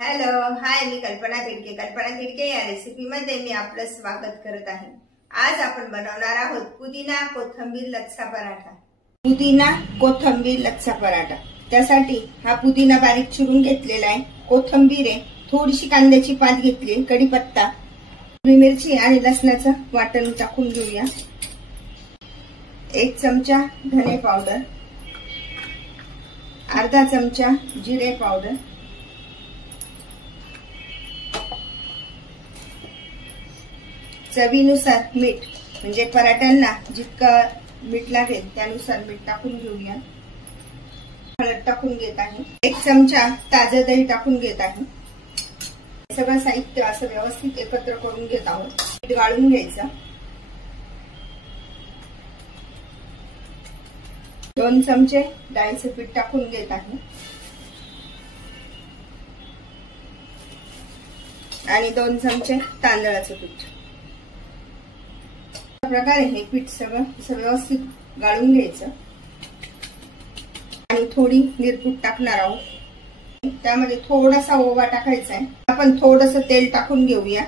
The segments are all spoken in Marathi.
हॅलो हाय, मी कल्पना तिडके या रेसिपी मध्ये मी आपलं स्वागत करत आहे। आज आपण बनवणार आहोत पुदिना कोथिंबीर लच्छा पराठा। पुदिना कोथिंबीर लच्छा पराठा त्यासाठी हा पुदिना बारीक चिरून घेतलेला आहे, कोथिंबीर आहे, थोडीशी कांद्याची पात घेतली, कढीपत्ता, हिरवी मिरची आणि लसणाचं वाटण टाकून घेऊया। 1 चमचा धने पावडर, अर्धा चमचा जिरे पावडर, चवीनुसार मीठ, म्हणजे पराठ्यांना जितकं मीठ लागेल त्यानुसार मीठ टाकून घेऊया। हळद टाकून घेत आहे, 1 चमचा ताजं दही टाकून घेत आहे। सगळं साहित्य असं व्यवस्थित एकत्र करून घेत आहोत। मीठ गाळून घ्यायचं। 2 चमचे डाळीचं पीठ टाकून घेत आहे आणि 2 चमचे तांदळाचं पीठ। प्रकारे हे पीठ सगळं व्यवस्थित गाळून घ्यायचं आणि थोडी मिरपूड टाकणार आहोत। त्यामध्ये थोडासा ओवा टाकायचा आहे। आपण थोडंसं तेल टाकून घेऊया।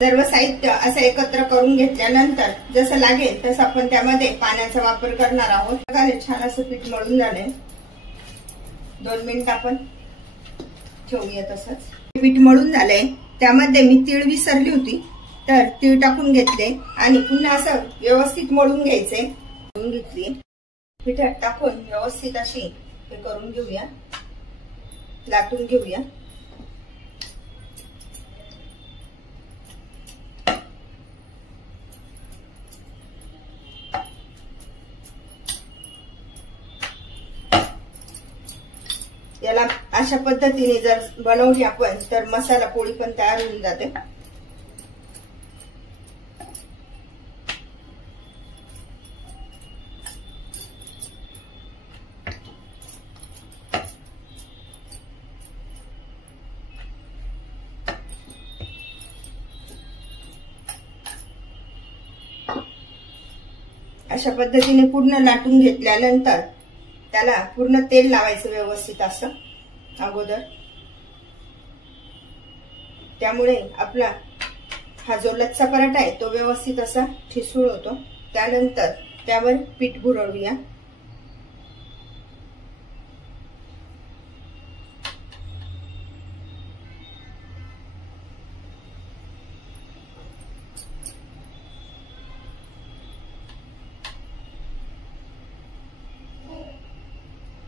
सर्व साहित्य असं एकत्र करून घेतल्यानंतर जसं लागेल तसं आपण त्यामध्ये पाण्याचा वापर करणार आहोत। प्रकारे छान असं पीठ मळून झालंय। 2 मिनिट आपण ठेवूया तसंच। पीठ मळून झालंय, त्यामध्ये मी तीळ विसरली होती तर तीळ टाकून घेतले आणि पुन्हा असं व्यवस्थित मळून घ्यायचे। मळून घेतली, पिठात टाकून व्यवस्थित अशी हे करून घेऊया, लाटून घेऊया। याला अशा पद्धतीने जर बनवली आपण तर मसाला पोळी पण तयार होऊन जाते। अशा पद्धतीने पूर्ण लाटून घेतल्यानंतर त्याला पूर्ण तेल लावायचं व्यवस्थित असं अगोदर। त्यामुळे आपला हा जो लच्छा पराठा आहे तो व्यवस्थित असा ठिसूळ होतो। त्यानंतर त्यावर पीठ भुरळूया।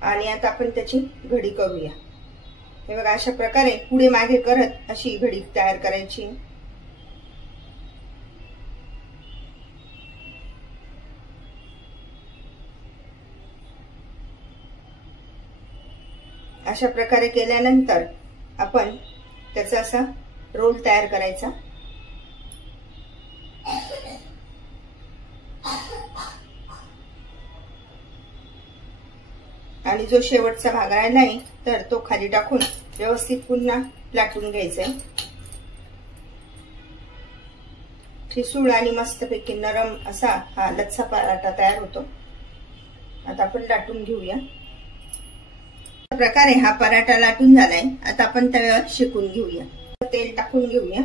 आणि आता आपण त्याची घडी करूया। हे बघा, अशा प्रकारे पुढे मागे करत अशी घडी तयार करायची। अशा प्रकारे केल्यानंतर आपण त्याचा असा रोल तयार करायचा। आणि जो शेवटचा भाग राहिलाय तर तो खाली टाकून व्यवस्थित पुन्हा लाटून घ्यायचा आहे। ठिसूळ आणि मस्तपैकी नरम असा हा लच्छा पराठा तयार होतो। आता आपण लाटून घेऊया। अशा प्रकारे हा पराठा लाटून झालाय। आता आपण तव्यावर शेकून घेऊया। तेल टाकून घेऊया।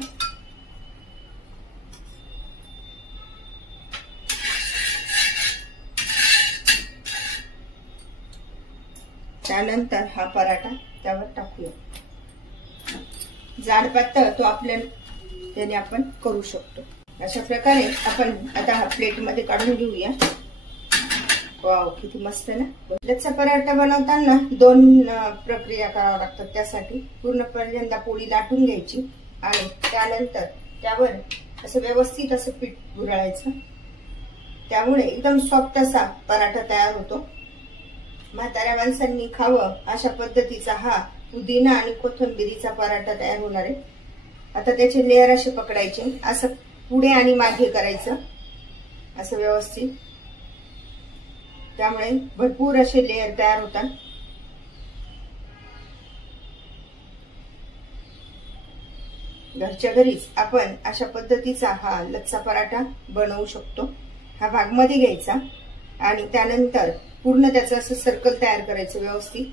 त्यानंतर हा पराठा त्यावर टाकूया। जाड पातळ तो त्याने आपण करू शकतो। अशा प्रकारे आपण आता हा प्लेट मध्ये काढून घेऊया। वाव, किती मस्त ना। लच्छा पराठा बनवताना 2 प्रक्रिया कराव्या लागतात। त्यासाठी पूर्ण पहिल्यांदा पोळी लाटून घ्यायची आणि त्यानंतर त्यावर असं व्यवस्थित असं पीठ भुरळायचं। त्यामुळे एकदम सॉफ्ट असा पराठा तयार होतो। म्हाताऱ्या माणसांनी खावं अशा पद्धतीचा हा पुदिना आणि कोथिंबीरीचा पराठा तयार होणार आहे। आता त्याचे लेयर असे पकडायचे, असं पुढे आणि मागे करायचं असं व्यवस्थित। त्यामुळे भरपूर असे लेयर तयार होतात। घरच्या घरीच आपण अशा पद्धतीचा हा लच्छा पराठा बनवू शकतो। हा भाग मध्ये घ्यायचा आणि त्यानंतर पूर्ण त्याचं असं सर्कल तयार करायचं व्यवस्थित।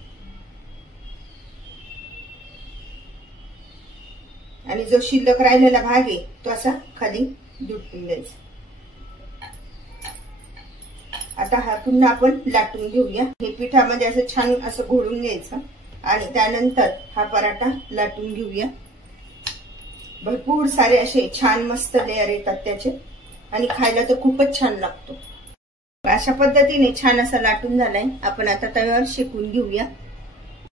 आणि जो शिल्लक राहिलेला भाग आहे तो असा खाली दुटून द्यायचा. आता हा पुन्हा आपण लाटून घेऊया. हे पिठामध्ये असं छान असं घोळून घ्यायचं आणि त्यानंतर हा पराठा लाटून घेऊया. भरपूर सारे असे छान मस्त लेअर येतात त्याचे आणि खायला तर खूपच छान लागतो. अशा पद्धतीने छान असं लाटून झालाय. आपण आता तव्यावर शेकून घेऊया.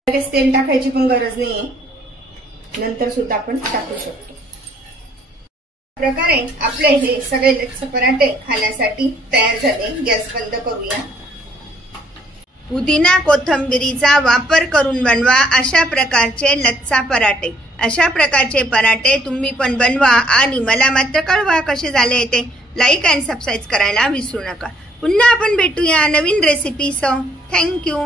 लगेच तेल टाकायची पण गरज नाहीये, नंतर सुद्धा आपण टाकू शकतो. प्रकारे आपले हे सगळे लच्छा पराठे खाण्यासाठी तयार झाले. गॅस बंद करूया. पुदिना कोथिंबीरीचा वापर करून बनवा अशा प्रकारचे लच्छा पराठे. अशा प्रकारचे पराठे तुम्ही पण बनवा आणि मला मात्र कळवा कसे झाले ते. लाईक अँड सबस्क्राईब करायला विसरू नका. पुन्हा आपण भेटूया नवीन रेसिपीसह. थँक्यू.